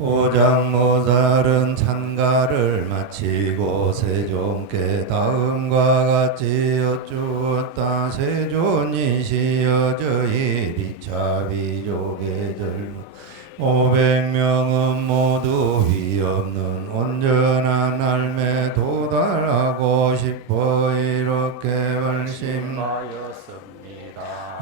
보장모살은 찬가를 마치고 세존께 다음과 같이 여쭈었다. 세존이 시여저희 비차비족의 젊은 500명은 모두 위없는 온전한 삶에 도달하고 싶어 이렇게 결심하였습니다.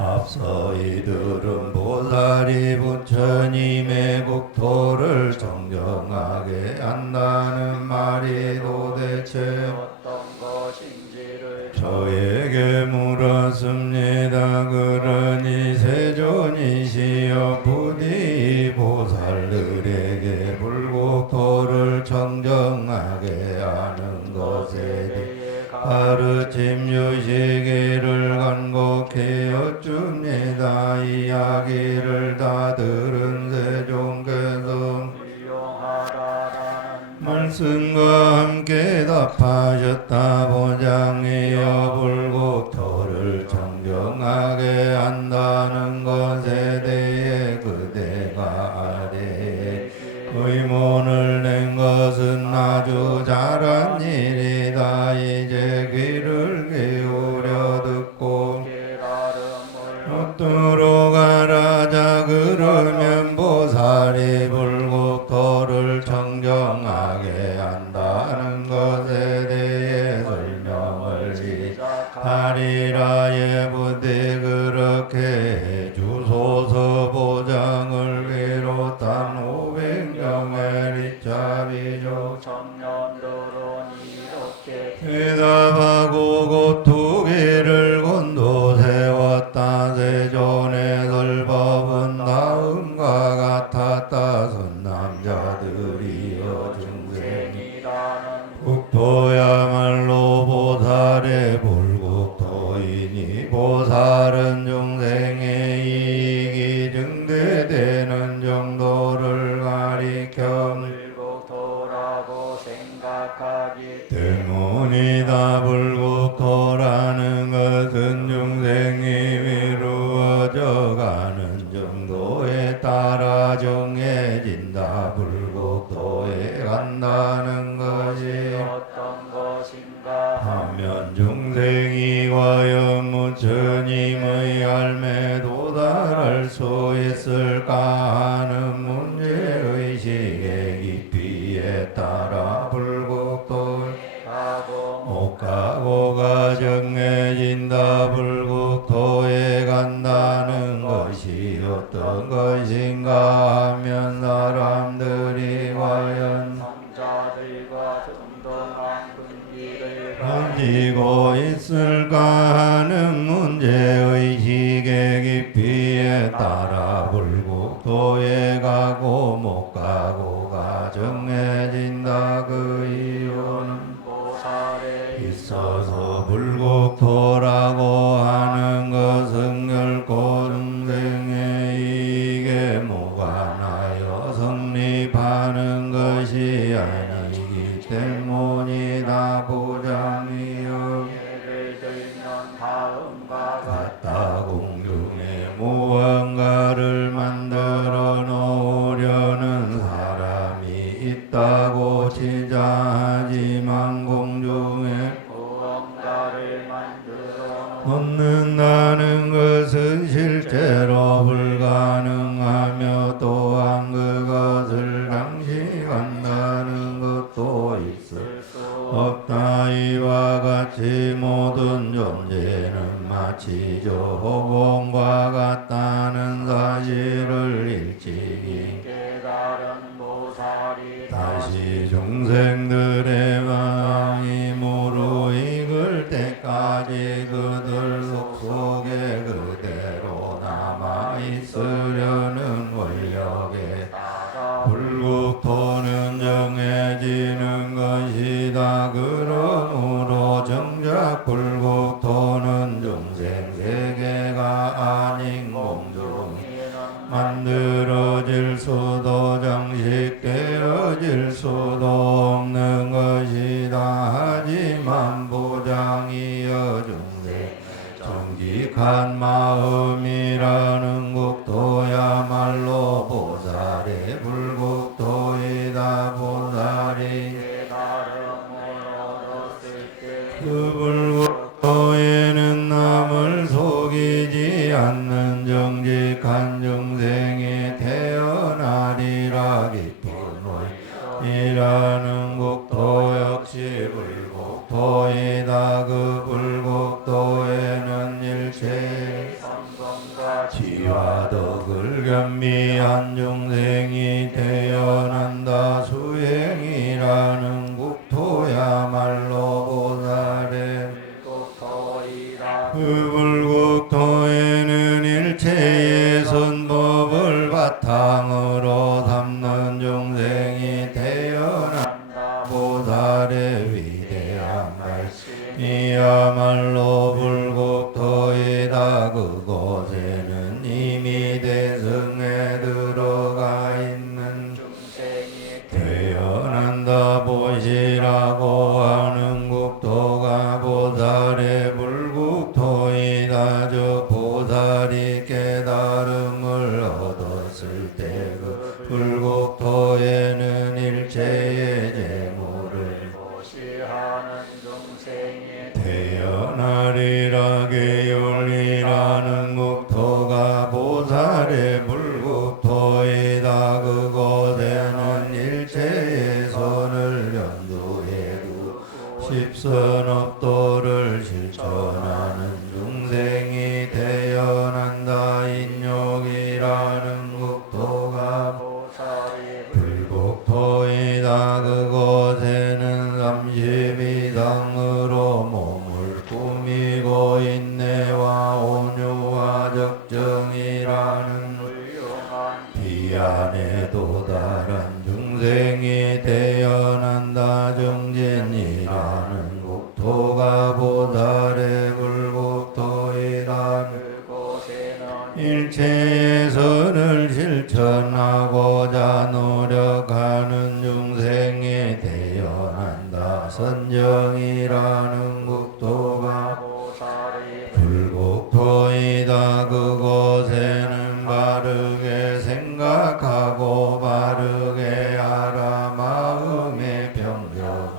앞서 이들은 보살이 부처님의 국토를 정정하게 한다는 말이 도대체 어떤 것인지를 저에게 물었습니다. 그러니 세존이시여 부디 보살들에게 불국토를 정정하게 하는 것에 대해 가르침 유시기를 간곡히 여쭙니다. 이야기를 다 들은 세존께서 말씀과 함께 답하셨다. 보장이여 불국토를 정정하게 한다는 것에 대해 그대가 아래에 의문을 낸 것은 아주 잘한 일이다. 이제 귀를 기울여 듣고 어떠로 가라자. 그러면 보살이 불국토를 정정하게 한다는 것에 대해 설명을 시작하리라. 예 부디 그렇게 해주소서. 보장을 비롯한 500명의 리차비족 청년들은 이렇게 대답하고 곧 두 길을 곤도 세웠다. 세존의 설법은 다음과 같았다. 선남자들이여 중생이라는 국토야말로 보살의 불국토이니 보살은 중생의 이익이 증대되는 정도를 가리켜 불국토라고 생각하기 때문이다. 불국토라는 것은 중생이 이루어져 가는 정도에 따라 정해진다. 불국토에 간다는 것이 어떤 것인가 하면 중생이 과연 부처님의 삶에 도달할 수 있을까 하는 문제의식의 깊이에 따라 불국토에 가고 못 가고가 정해진다. 불국토에 간다는 것이 어떤 것인가 하면 사람들이 과연 성자들과 정당한 근기를 가지고 있을까 하는 문제의식의 깊이에 따라 불국토에 가고 못 가고가 정해진다. 그 이유는 보살에 있어서 불국토라고 하는 것은 결코 중생의 이익에 무관하여 성립하는 것이 아니기 때문이다. 보장이여 예를 들면 다음과 같다. 공중에 무언가를 만들어 놓으려는 사람이 있다고 치자하지만 공중에 무언가를 만들어 놓는다는 것은 실제로 불가능하며 또한 그것을 감시한다는 것도 있을 수 없다. 이와 같이 모든 존재는 마치 저 호공과 같다는 사실을 일찍이 깨달은 보살이 다시 중생들의 마음이 무르익을 때까지 그들 속속에 그대로 남아있으려는 원력에 따라 불국토는 정해지는 것이다. 그러므로 정작 불국토는 중생세계가 아닌 공중에 만들어질 수도 장식되어질 수도 없는 것이다. 하지만 보장이여 중생 정직한 마음이라는 국토야말로 보살의 불국토 중생이 태어난다. 보살의 위대한 말씀이야말로 불국토이다. 그곳에는 이미 대승에 들어가 있는 중생이 태어난다. 보시라고 하는 국토가 보살의 불국토이다. 저 보살이 깨달음을 얻었을 때 그 불국토에는 일체의 재물을 보시하는 중생이 태어나리라. 계율이라는 국토가 보살의 불국토이다. 그곳에는 일체의 선을 염두에 두고 십선업도를 실천하는 중생이 태어난다. 인욕이라는 국토가 불국토이다. 그곳에는 30이상으로 몸을 꾸미고 인내와 온유와 적정이라는 비안에 도달한 중생이 태어난다. 정진이라는 국토가 보살의 불국토이다. 일체의 선을 실천하고자 노력하는 중생이 태어난다. 선정이라는 국토가 불국토이다. 그곳에는 바르게 생각하고 바르게 알아 마음의 병력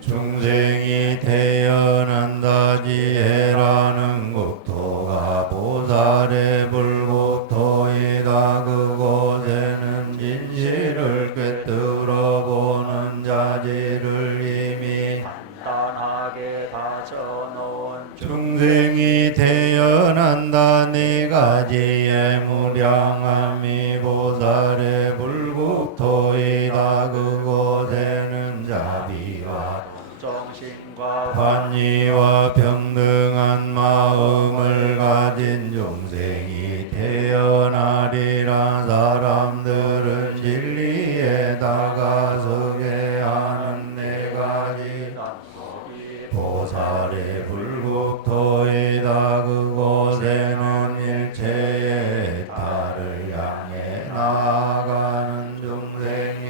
중생이 태어난다. 지혜라는 국토가 보살의 불국토이다. 그곳에는 진실을 꿰뚫어 보는 자질을 이미 단단하게 다져놓은 중생이 태어난다. 네 가지의 무량함이 보살의 불국토이다. 그곳에는 자비와 정신과 환희와 평등한 마음을 가진 중생이 태어나리라. 사람들은 진리에 다가서게 하는 네 가지 보살의 불국토이다. 그곳에는 일체의 달을 향해 나아가는 중생이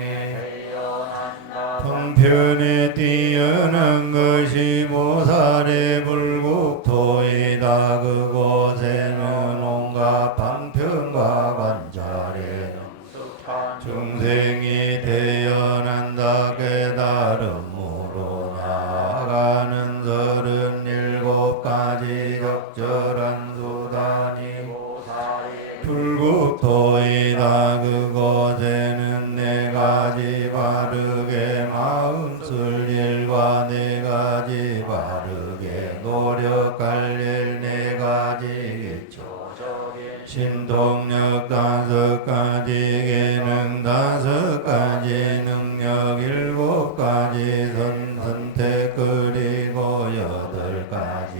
통편에 뛰어난 것이 보살의 불국토이다. 그곳에는 온갖 방편과 관찰에 중생이 태어난다. 깨달음으로 나아가는 37가지 적절한 수단이 불국토이다. 그곳에는 네 가지 바르게 마음 쓸 일과 네 가지 바르게 노력할 일 네 가지 신동력 5가지 기능 5가지 능력 7가지 선택 그리고 8가지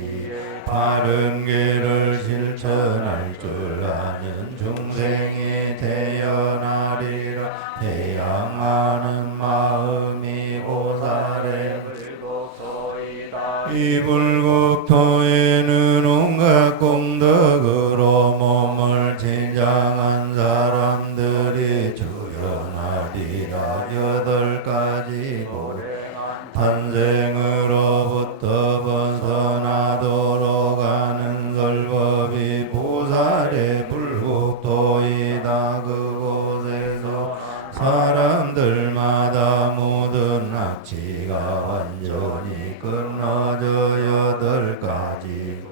바른 길을 실천할 줄 아는 중생이 태어나리라. 태양하는 마음이 보살의 불국토이다. 이 불국토에는 온갖 공덕으로 몸을 지장한 사람들이 주연하리라. 8가지 탄생으로부터 벗어나도록 하는 설법이 보살의 불국토이다. 그곳에서 사람들마다 모든 악취가 완전히 끊어져 8가지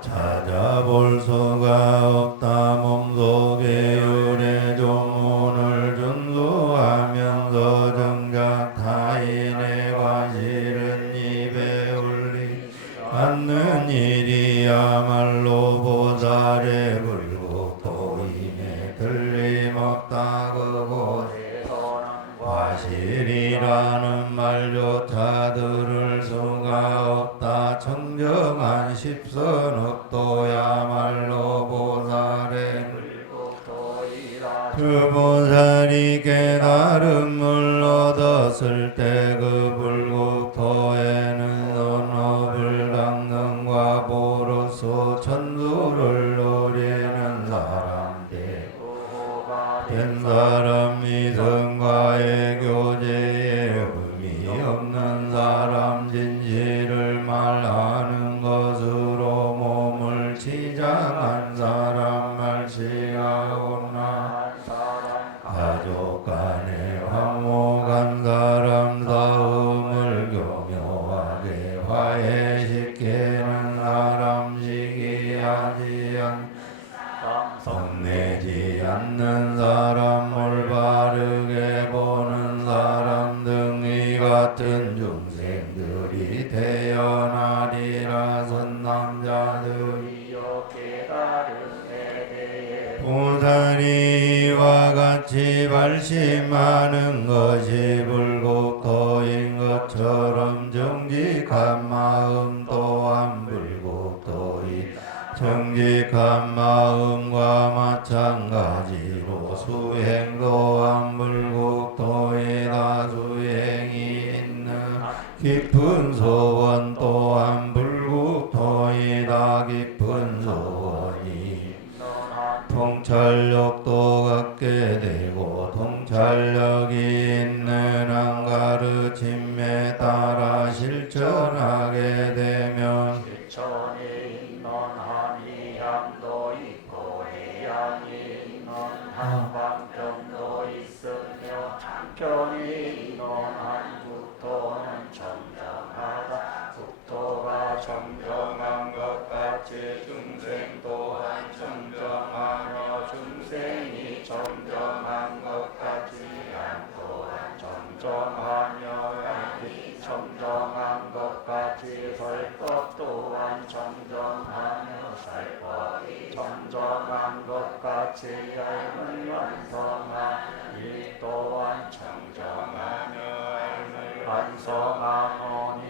찾아볼 수가 없다. 몸속의 유래 조문을 준수하면서 정작 타인의 과실은 입에 올리지 않는 일이야말로 보살의 불국토임에 틀림없다. 그곳에서는 과실이라는 말조차 들을 수가 없다. 청정한 십선업도야말로 보살의 불국토이다. 저 보살이 깨달음을 얻었을 때 그 불국토에는 언어불 강능과 보로소 천수를 노리는 사람 된 사람이 성과의 교제에 의미 없는 사람 진실을 말하는 것으로 몸을 치장한 사람 말시하오나 가족 간에 화목한 사람 다음을 교묘하게 화해시키는 사람 시기하지 성내지 않는 사람 올바르게 보는 사람 등이 같은 중생들이 태어나리라. 선남자들이여 깨달음에 대해 보살이 이와 같이 발심하는 것이 불국토인 것처럼 정직한 마음 또한 불국토인 정직한 마음과 마찬가지로 수행 또한 불국토이다. 수행이 있는 깊은 소원 또한 불국토이다. 깊은 소원이 통찰력도 갖게 되고 통찰력이 있는 한 가르침에 따라 실천하게 되면 실천이 있는 한 이향도 있고 이향이 있는 한 방편도 있으며 방편이 있는 한 국토는 정정하다. 국토가 정정한 것 같이 중생 또한 정정하며 중생이 정정한 것 같이 양 또한 정정하며 양이 정정한 것 같이 설법 또한 정정하며 설법이 정정한 것 같이 얄을 완성하니 또한 정정하며 얄을 완성하노니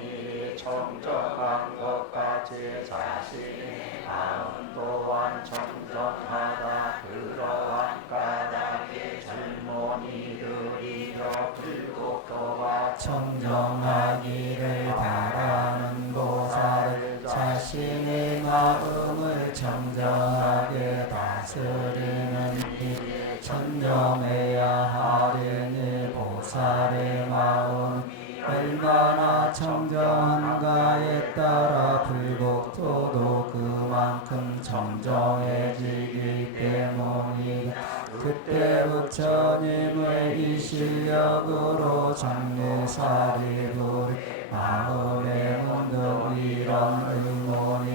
정정한 것 같이 자신의 마음 또한 정정하다. 그러한 까닭에 젊은이들이여 불국토가 정정하기를 바라는 보살을 자신의 마음을 정정하게 다스리는 일에 천념해야 하려니 보살의 마음 얼마나 정정한가에 따라 불국토도 그만큼 정정해지기 때문이다. 그때 부처님의 이 실력으로 장례살이 부리 마음에 문득 이런 의문이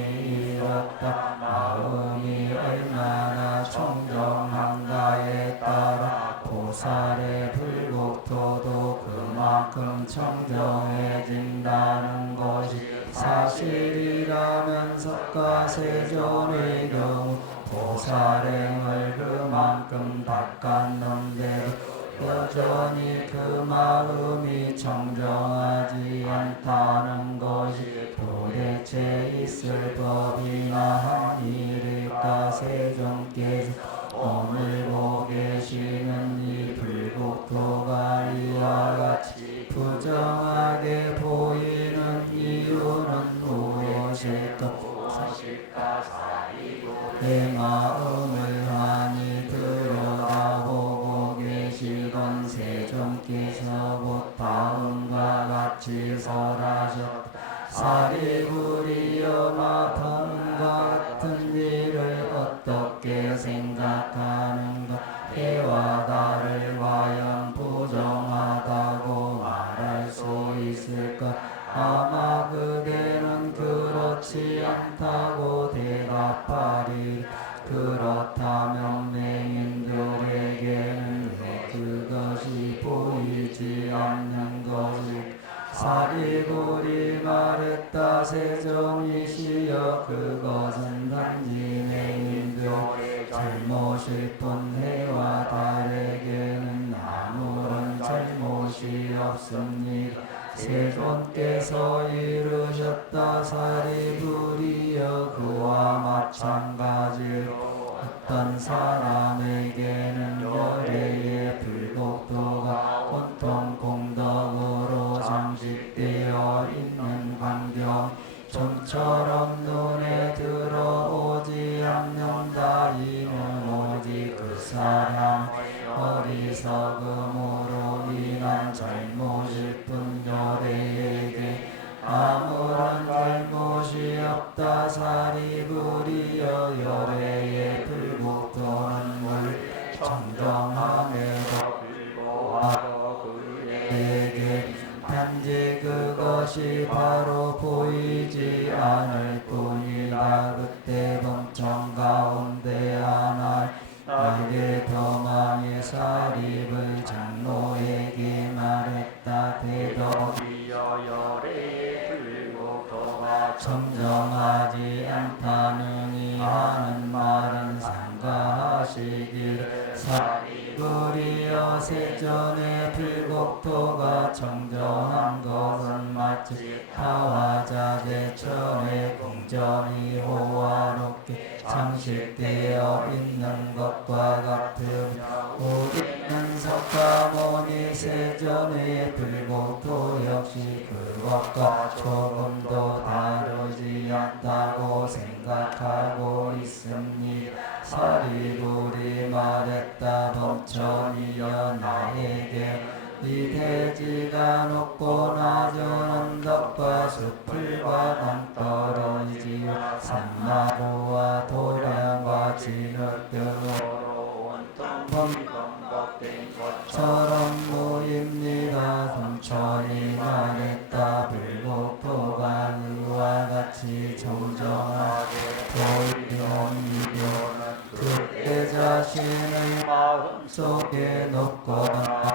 일었다. 마음이 얼마나 정정한가에 따라 보살의 불국토도 그만큼 정정해진다는 것이 사실이라면 석가세존의 경우 보살행을 그만큼 닦았는데 여전히 그 마음이 정정하지 않다는 것이 도대체 있을 법이나 하니일까. 세존께서 오늘 보고 계시는 이 불국토가 이와 같이 부정하게 보이는 이유는 무엇일까? 내 마음을 많이 들여다보고 계시던 세존께서 곧 다음과 같이 설하셨다. 사리부리여 마음과 같은 일을 어떻게 생각하는가? 해와 달을 과연 부정하다고 말할 수 있을까? 아마 그대는 그렇지 않다고 대답하리. 그렇다면 맹인들에게는 왜 그것이 보이지 않는 것일까? 사리불이 말했다. 세종이시여 그것은 단지 맹인들의 잘못일 뿐 해와 달에게는 아무런 잘못이 없습니다. 세존께서 이르셨다. 사리불이여 그와 마찬가지로 어떤 사람에게는 열의 어리석음으로 인한 잘못일 뿐 여래에게 아무런 잘못이 없다. 사리 부리여 여래의 불복도는 물 정정함에도 불구하고 그에게 단지 그것이 바로 보이지 않을 뿐이다. 그때 범청 가운데 하나 나에게 도망의 사립을 장로에게 말했다. 대덕이여 열의 불복도가 정정하지 않다느니 하는 말은 삼가하시기를 사리부리여 세전의 불복도가 정정한 것은 마치 타화자재천의 궁전이 호화롭게 장식되어 있는 것과 같으며 우리는 석가모니 세전의 불복도 역시 그것과 조금도 다르지 않다고 생각하고 있습니다. 사리불이 말했다. 범천이여 나에게 이 대지가 높고 낮은 언덕과 숲풀과 남떨어지와 산나무와 도량과 진흙 등으로 온통 범벅된 것처럼 보입니다. 범천이 말했다. 불복도가 그와 같이 정정하게 보이는 이유는 그때 자신의 마음속에 높거나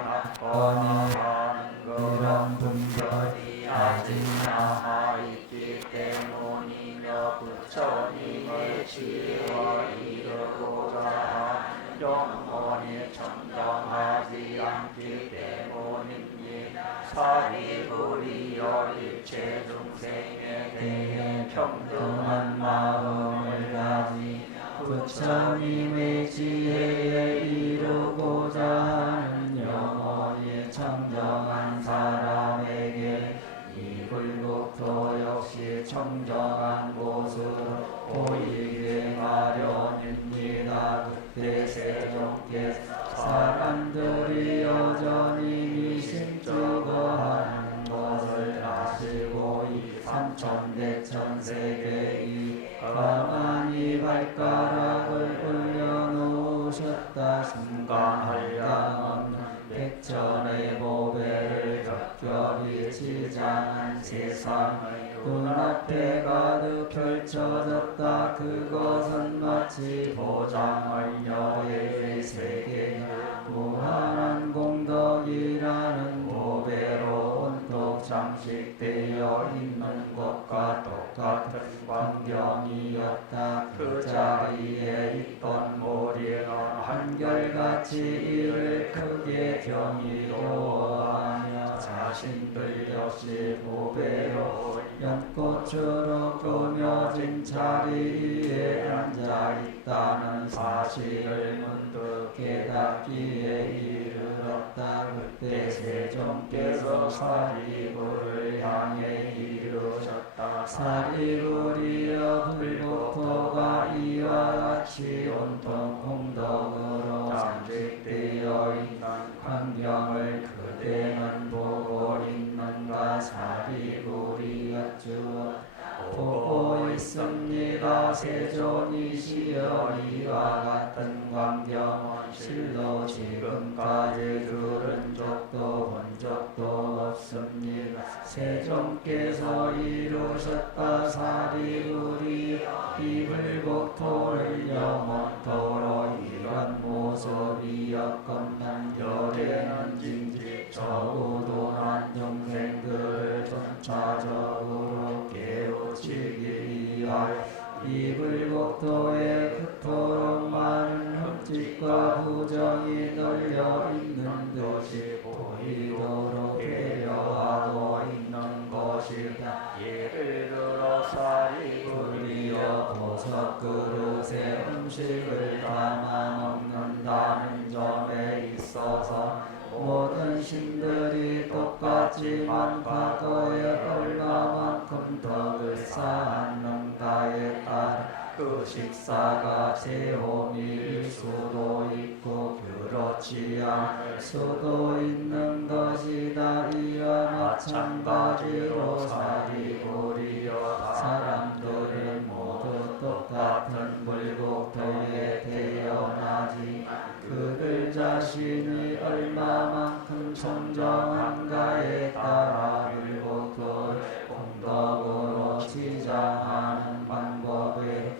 그런 분별이 아직 남아있기 때문이며 부처님의 지혜와 이르고자 하는 영원히 정정하지 않기 때문입니다. 사리부리여 일체 중생에 대해 평등한 마음을 가지 부처님의 지혜에 이루고자 하는 영원히 청정한 사람에게 이 불국토 역시 청정한 곳으로 보이게 마련입니다. 그때 세종께서 사람들이 여전히 미심쩍어하는 것을 아시고 이 삼천대천 세계에 가만히 발가락을 올려놓으셨다. 순간할 양 없는 백천의 보배를 겹겹이 치장한 세상의 눈앞에 가득 펼쳐졌다. 그것은 마치 보장을 여의 세계 무한한 공덕이라는 보배로 온통 장식되어 있는 것과 똑같은 광경이었다. 그 자리에 있던 모리는 한결같이 이를 크게 경이로워하며 자신들 역시 보배로 연꽃으로 꾸며진 자리에 앉아있다는 사실을 문득 깨닫기에 이르렀다. 그때 세종께서 사리불을 향해 이르셨다. 사리불이여 불복토가 이와 같이 온통 공덕으로 장식되어 있는 광경을 그대는 보고 있는가. 사리불이 여쭈었다. 보고 있습니다. 세종이시여 이와 같은 광경은 실로 지금까지 들은 적도 본 적도 없습니다. 세종께서 이루셨다. 사리불이 이 불복토를 영원토록 이런 모습이었건만 열에는 징직 저우도난 영생들을 전차적으로 깨우치기 위하여 이 불복토에 그토록 많은 흠집과 부정이 널려 있는 듯이 보이도록 배려하고 있는 것이다. 예를 들어 사리불이여 보석 그릇에 음식을 담아 먹는다는 점에 있어서 모든 신들이 똑같지만 과거에 얼마만큼 덕을 쌓았는가에 따라 그 식사가 제홈일 수도 있고 그렇지 않을 수도 있는 것이다. 이와 마찬가지로 사리고리여 사람들은 모두 똑같은 물국토에 태어나지 그들 자신이 얼마만큼 청정한가에 따라 물국토를 공덕으로 지장하는 방법에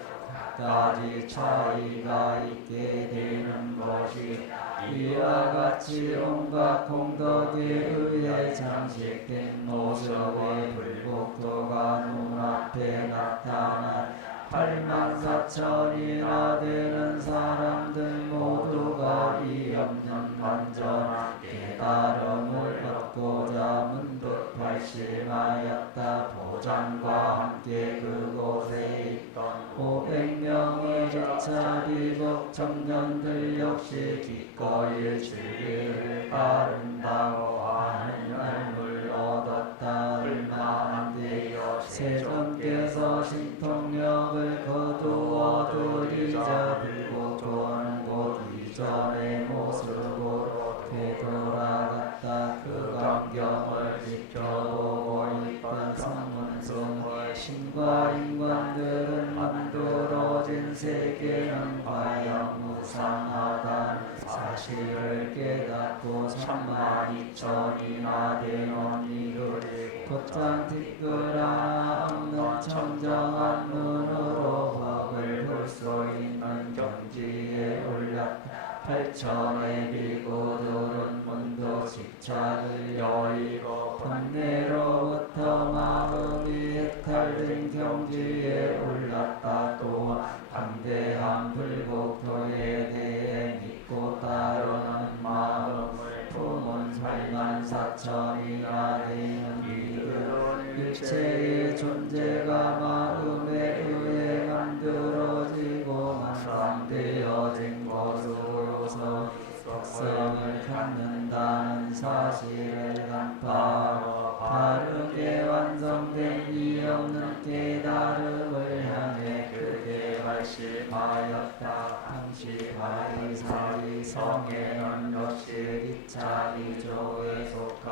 까지 차이가 있게 되는 것이 이와 같이 온갖 공덕에 의해 장식된 모습의 불국토가 눈앞에 나타나 84,000이나 되는 사람들 모두가 이 없는 완전한 깨달음을 얻고자 문득 발심하였다. 도장과 함께 그곳에 있던 500명의 주차 비복 청년들 역시 기꺼이 진리를 따른다고 하는 날을 얻었다. 얼마 안 되어 세존께서 신통력을 거두어 드리자 불국토는 곧 이전의 모습으로 되돌아갔다. 그 광경을 지켜보고 있던 성문승의 신과 인관들은 만들어진 세계는 과연 무상하다는 사실을 깨닫고 32,000이나 되는 이들이 곧장 뒷글 하나 없는 청정한 눈으로 법을 볼 수 있는 경지에 올랐다. 8,000의 비구들은 문득 집착을 여의고 번뇌로부터 마음이 해탈된 경지에 올랐다. 또한 방대한 불국토에 대해 믿고 따르는 마음을 품은 84,000이나 되는 이들은 일체의 존재가 마음에 의해 만들어지고 완성되어진 것으로서 특성을 갖는다는 사실을 간파하고 바르게 완성된 이 없는 깨달음을 향해 크게 발심하였다. 당시 바리사리 성에는 역시 2차 이조에 속한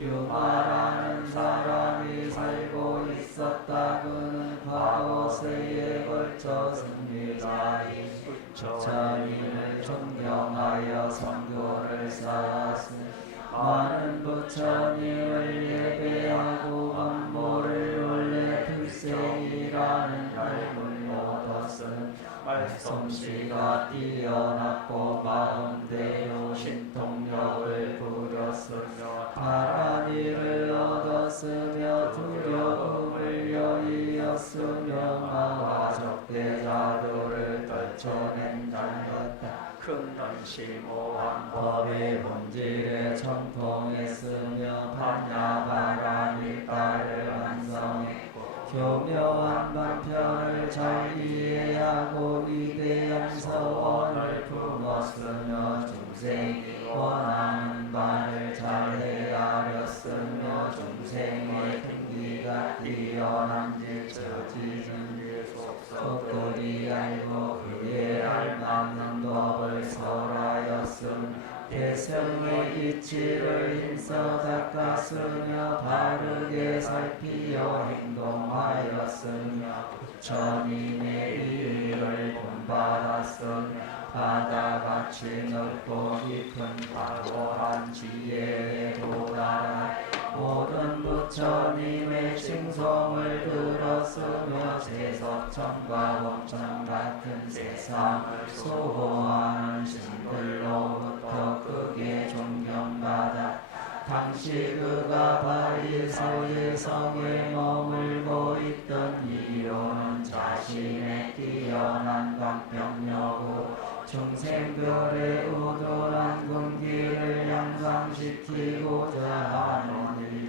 유마라는 사람이 살고 있었다. 그는 과거 세에 걸쳐 승리자인 부처님을 존경하여 성도를 쌓았으니 많은 부처님을 예배하고 만보를 원래 불생이라는 알을 얻었으니 말솜씨가 뛰어났고 마음대로 신통력을 부렸으며 바란 일을 얻었으며 두려움을 여의었으며 마와 적대자들을 떨쳐낸 자였다. 큰 심오한 법의 본질에 정통했으며 반야바란 일가를 완성했고 교묘한 반편을 잘 이해하고 위대한 서원을 품었으며 중생이 원하는 바를 잘 헤아렸으며 중생의 등기가 뛰어난지 처지진지 속속들이 알고 그에 알맞는 법을 설하였으며 대성의 이치를 힘써 닦았으며 바르게 살피어 행동하였으며 부처님의 일을 본받았으며 바다같이 넓고 깊은 과도한 지혜에 도달한 모든 부처님의 칭송을 들었으며 세석천과 법천 같은 세상을 수호하는 신들로부터 크게 존경받아 당시 그가 바리새의 성에 머물고 있던 이유는 자신의 뛰어난 광명력으로 중생들의 우둔한 군기를 양상시키고자 하는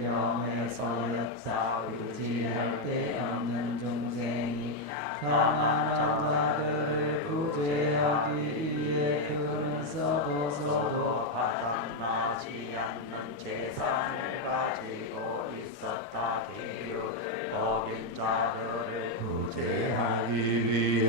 일념에서였다. 의지할 데 없는 중생이 가난한 자들을 구제하기 위해 그는 서도 바닥나지 않는 재산을 가지고 있었다. 기류를 어긴 자들을 구제하기 위해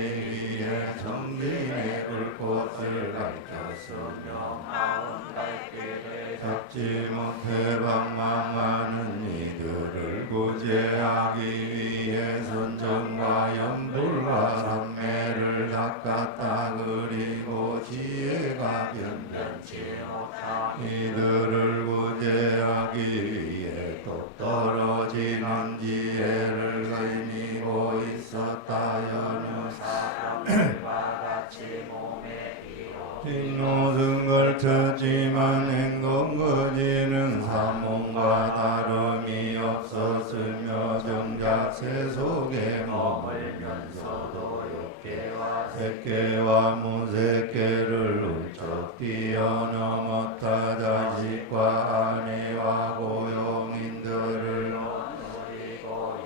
위에 정진의 불꽃을 밝혔으며 마음 갈 길을 잡지 못해 방황하는 이들을 구제하기 위해 선정과 연불과 삼매를 닦았다. 그리고 지혜가 변변치 못한 이들을 구제하기 위해 또 떨어지는 지혜를 의미고 있었다. 여느 사람들과 같이 몸에 이루 빈옷은 걸쳤지만 행동 거지는 사몽과 다름이 없었으며 정작 새 속에 머물면서도 육계와 새끼와 무새끼를 훌쩍 뛰어넘었다. 자식과 아내와 고용인들을 누리고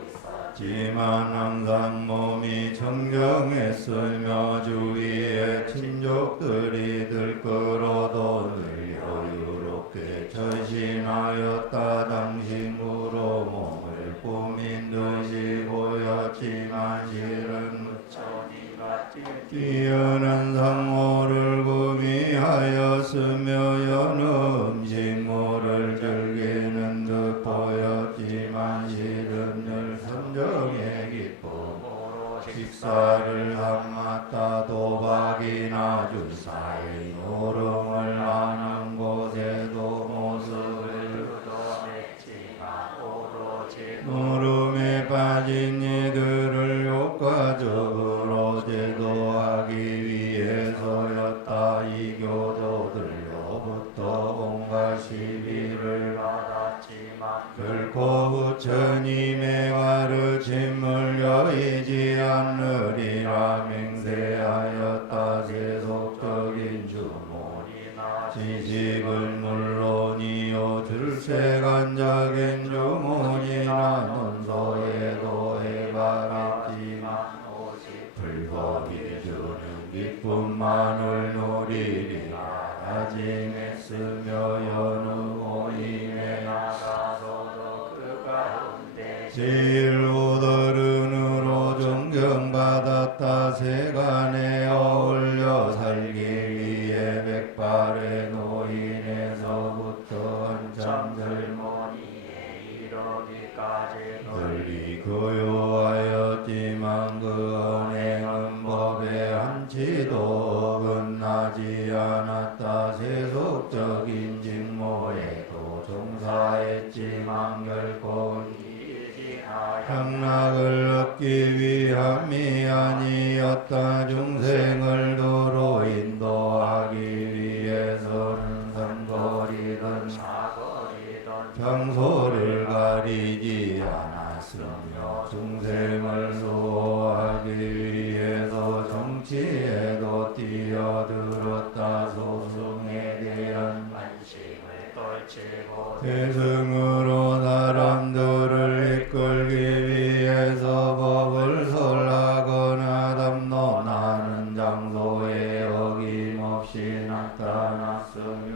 있었지만 항상 몸이 청정했으며 주위의 친족들이 들끓어도 늘 여유롭게 처신하였다. 당신으로 몸을 꾸민 듯이 보였지만 실은 천이가 뛰어난 상호를 구비하였으며 여느 음식물을 즐기는 듯 보였지만 실은 늘 선정의 기쁨으로 식사를 삼았다. 도박이나 주사의 노름을 하는 곳에도 모습을 걷어냈지만 오로지 노름에 빠진 이들을 효과적으로 제도하기 위해서였다. 이 교도들로부터 온갖 시비를 받았지만 결코 부처님의 가르침을 여의지 않으리라 맹세하였다. 세속적인 주문이나 지식은 물론이요 출세간적인 주문이나 논소에도 해바랐지만 오직 불법이 주는 기쁨만을 누리리라. 다짐했으며 여느 모임에 나가서도 그 가운데 제일 우더른으로 존경받았다. 세간에 어울려 살기 위해 백발의 노인에서부터 한참 젊은이에 이르기까지 널리 교요하였지만 그 언행은 법에 한치도 어긋나지 않았다. 세속적인 직무에도 종사했지만 결코 향락을 얻기 위함이 아니었다. 중생을 도로 인도하기 위해서는 산거리든 사거리던 장소를 가리지 않았으며 중생을 수호하기 위해서 정치에도 뛰어들었다. 소승에 대한 관심을 떨치고 대승으로 사람들을 이끌기 위해서 법을 설하거나 담론하는 장소에 어김없이 나타났으며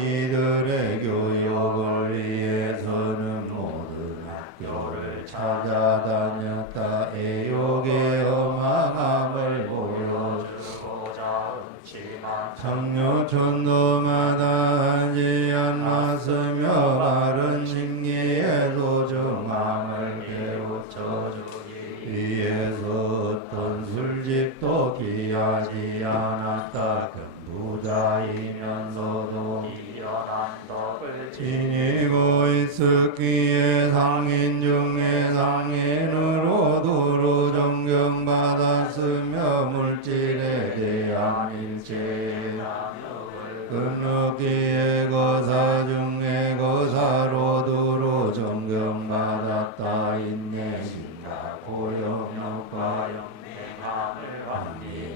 이들의 교육을 위해서는 모든 학교를 찾아다녔다. 애욕의 어마함을 보여주고자 음치만 상류촌도마다 하지 않았으며 바른 심기의 소중함을 깨우쳐주기 위해서 어떤 술집도 귀하지 않았다. 부자이면서도 뛰어난 덕을 지니고 있었기에 상인 중에 상인으로 두루 존경받았으며 물질에 대한 일체에 끊었기에 거사 중에 거사로 두루 존경받았다. 인내심과 고용력과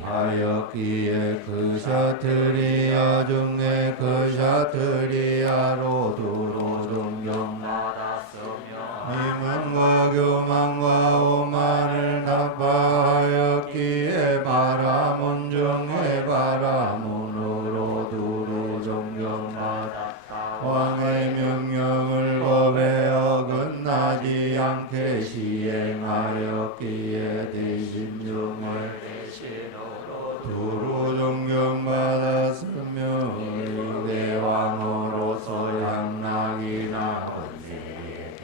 하였기에 그 샤트리아 중에 그 샤트리아로 두루 존경받았으며 미만과 교만과 오만을 타파하였기에 바라문 중에 바라문으로 두루 존경받았다. 왕의 명령을 법에 어긋나지 않게 시행하였기에 대신 존중을 대신으로 두루 존경받았으며 대왕으로서 향락이나 번지에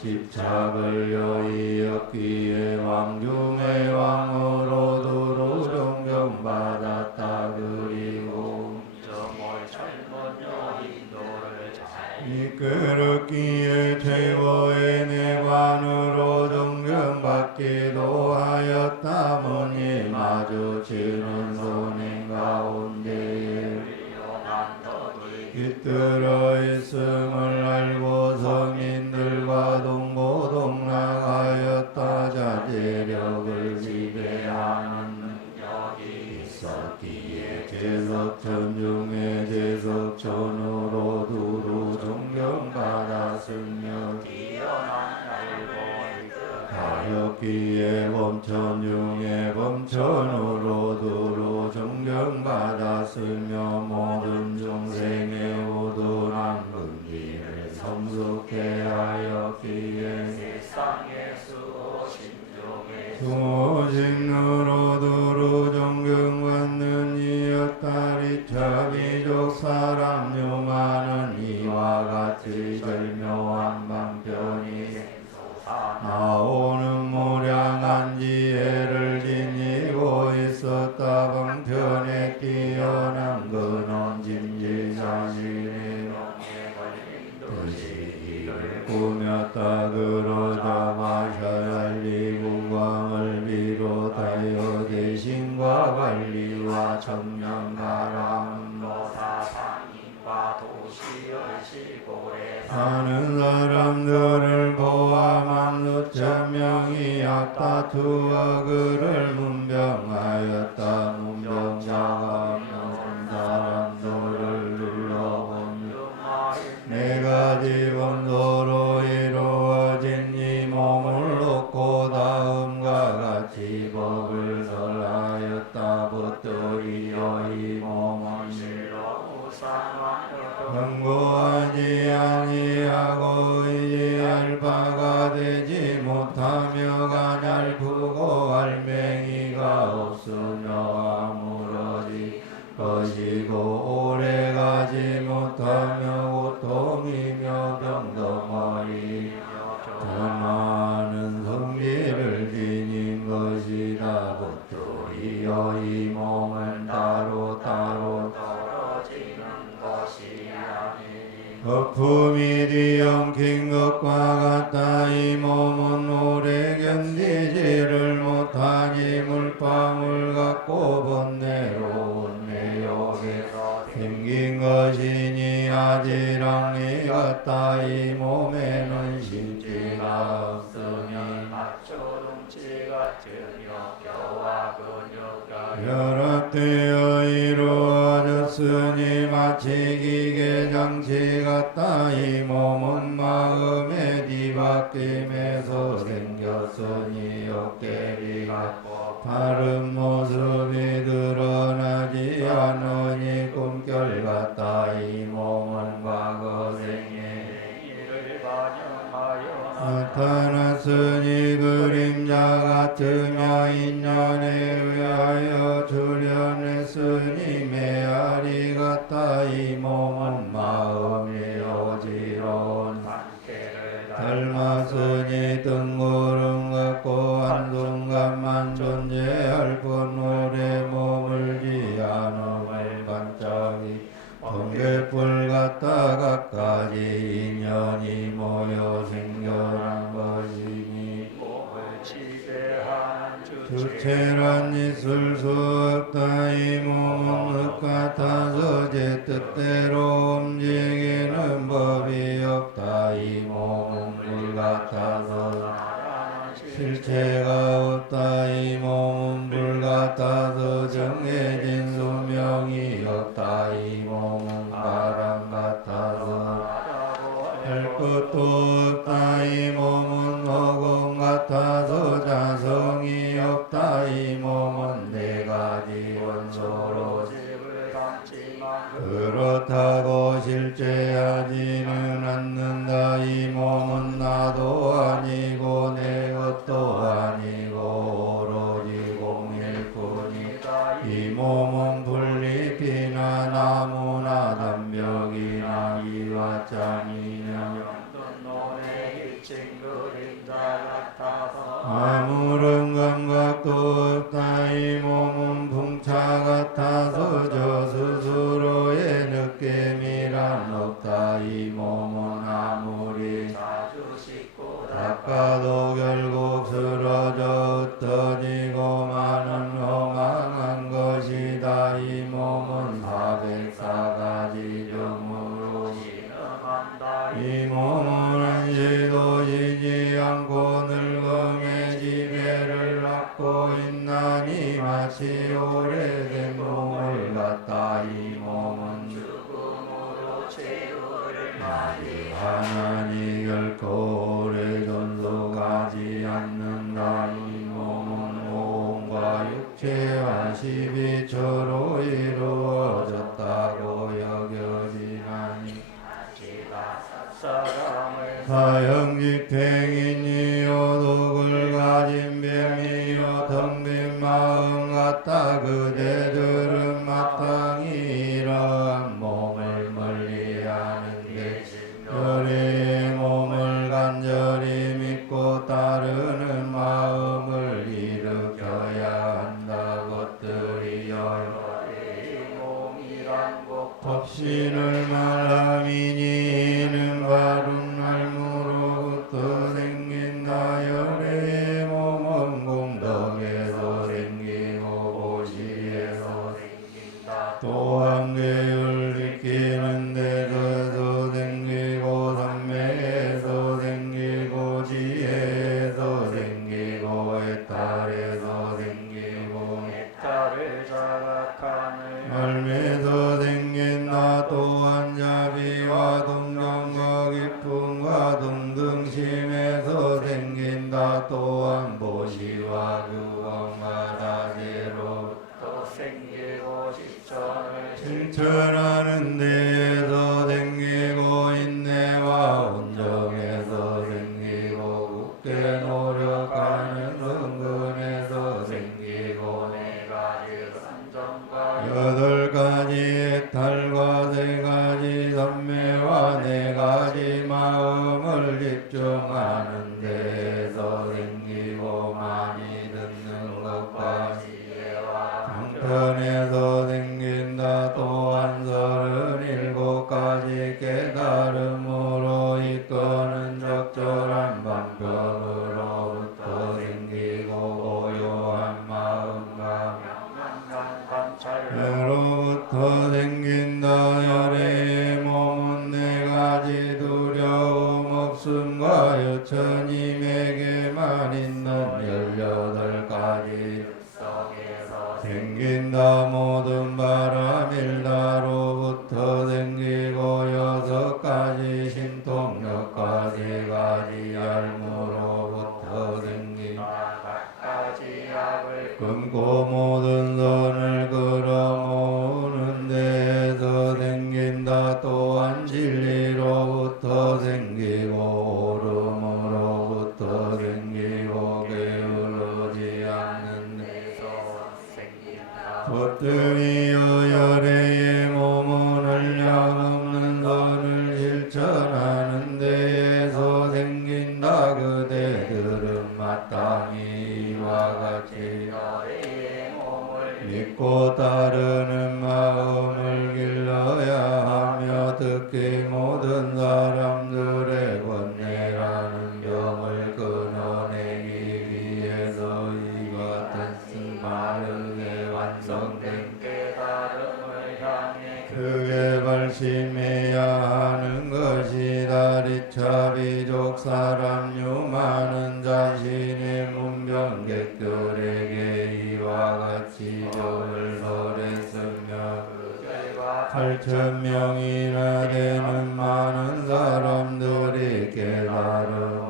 집착을 여의었기에 왕중의 왕으로 두루 존경받았다. 그리고 정월 젊은 여인도를 잘 이끌었기에 최고의 내관으로 존경받기도 하였다머니 마주치는 손님 가운데에 위험한 너를 깃들어 있음을 알고 성인들과 동고동락하였다. 자제력을 지배하는 여기 있었기에 제석천 중에 제석천으로 두루 존경받았으며 뛰어난 날고 하였기에 범천 중에 범천으로 두루 존경받았으며 모든 중생의 우둔한 근기를 성숙해 하였기에 세상의 수호신 중에 수호신으로 두루 존경받는 이었다리 차비족 사람 융하는 이와 같이 절묘한 방편이 나오는 무량한 지혜를 지니고 있었다. 방편에 뛰어난 근원 진지 자신의 뜻이 이를 꾸몄다. 그러자 마셔야 할 구광을 비롯하여 대신과 관리와 청년가람 노사상인과 도시의 시골에 사는 사람들을 포함한 수천 명이 앞다투어 그를 문병하였다. 문병자가 모든 사람들을 눌러본 네 가지 원소로 이루어진 이 몸을 놓고 다음과 같이 법을 설하였다. 붙들이여 이 몸은 실로 우상하여 경고하지 아니하고 의지할 바가 되지 못하며 가냘프고 알맹이가 없으며 아무러지 것이고 오래가지 못하며 고통이며 병덩어리 더 많은 성질을 지닌 것이다. 붙들이여 이 몸은 따로 떨어지는 것이 아니니 거품이 뒤엉킨 것과 같다. 이 몸은 오래 견디지를 못하니 물방울 같고 번뇌로운 내욕에서 생긴 것이니 아지랑이 같다. 이 몸에는 실제가 없으니 맞조동치 같으며 뼈와 근육과 결합되어 이루어졌으니 마치 기계장치 같다. 이 몸은 마음의 뒤바뀜에서 생겼으니 어깨비 같고 바른 모습이 드러나지 않으니 꿈결 같다. 이 몸은 과거 생에 이를 반영하여 나타났으니 그림자 같으며 인연에 의하여 출현했으니 메아리 같다. 이 몸은 마음이 어지러운 닮았으니 뜬구름 같고 한순간만 존재할 뿐 오래 머물지 않음을 반짝이 번갯불 같다. 각가지 인연이 모여 생겨난 것이니 몸을 지배하는 주체란 있을 수 없다. 이 몸은 흙 같아서 제 뜻대로 움직이는 법이 없다. 이 몸은 물 같아서 실체가 없다. 이 몸은 불 같아서 정해진 수명이 없다. 이 몸은 바람 같아서 할 것도 없다. 이 몸은 모공 같아서 자성이 없다. 이 몸은 네 가지 원소로 집을 감지만 그렇다고 실제하지는 않는다. 이 몸은 나도 아니고 내 것도 아니고 오로지 이 몸은 풀잎이나 나무나 담벽이나 이와 짱이며 눈노래 일진 그림자 같아서 아무런 감각도 없다. 이 몸은 풍차 같아서 저 스스로의 느낌이란 없다. 이 몸은 아무리 자주 씻고 닦아도 결국 쓰러져 흩어지고 많은 엉망한 것이다. 이 몸은 404가지 점으로 신음한다. 이 몸은 한시도 쉬지 않고 늙음의 지배를 받고 있나니 마치 오래된 몸을 갖다. 이 몸은 죽음으로 죄를 많이 하나니 결코 오래 존속하지 않는다. 이 몸은 몸과 육체와 12처로 이루어졌다고 여겨지나니 지가 사람을 사형집행인이요 독을 가진 뱀이요 텅 빈 마음 같다. 그대들은 마땅히 이러한 몸을 멀리하는데 열의 몸을 간절히 믿고 따르는 마음을 일으켜야 한다. 것들이여 이 몸이란 것 법신을 말함이니 이는 바른 말무로부터 생긴다. 열의 몸은 공덕에서 생기고 보시에서 생긴다. 또한 계율 지키는 데서 생기고 삼매에서 생기고 지혜에서 생기고 해탈에서 생기고 달을 자각하는 열매에서 생긴다. 또한 자비와 동정과 기쁨과 동등심에서 생긴다. 또한 보시와 규범과 다제로 또 생기고 실천을 실천하는 데에서 생기고 인내와 온정에서 생기고 굳게 노력하는 성근에서 생기고 내가 산정과 8가지 해탈과 3가지 선매와 4가지 마음을 집중하는 데에서 생기고 많이 듣는 것과 지혜와 방편에서 생긴다. 또한 37가지 깨달음으로 이끄는 적절한 방편으로부터 생기고 고요한 마음과 명명한 관찰로 으로부터 생긴다. 열의 몸은 4가지 두려움 없음과 여천임에게만 있는 18가지 속에서 생긴다. 모든 바람 일다로부터 생기고 6가지 신통력과 3가지 열무로부터 생긴다. 각가지 약을 끊고 모든 선을 끌어모으는 데에서 생긴다. 또한 진리로부터 생기고 오름으로부터 생기고 게으르지 않는 데서 생긴다. 것들이여 열의 몸은 한량없는 선을 실천하는 데에서 생긴다. 그대들은 마땅히 이와 같이 너의 몸을 믿고 따르는 마음을 길러야 하며 특히 모든 사람들의 번뇌라는 병을 끊어내기 위해서 이 같은 스마르게 완성된 깨달음을 향해 그게 발심해야 하는 것이다. 리차비족 사람 유많은 자신의 문병객들에게 이와 같이 법을 설했으며 그들과 8,000명이나 되는 많은 사람들이 깨달음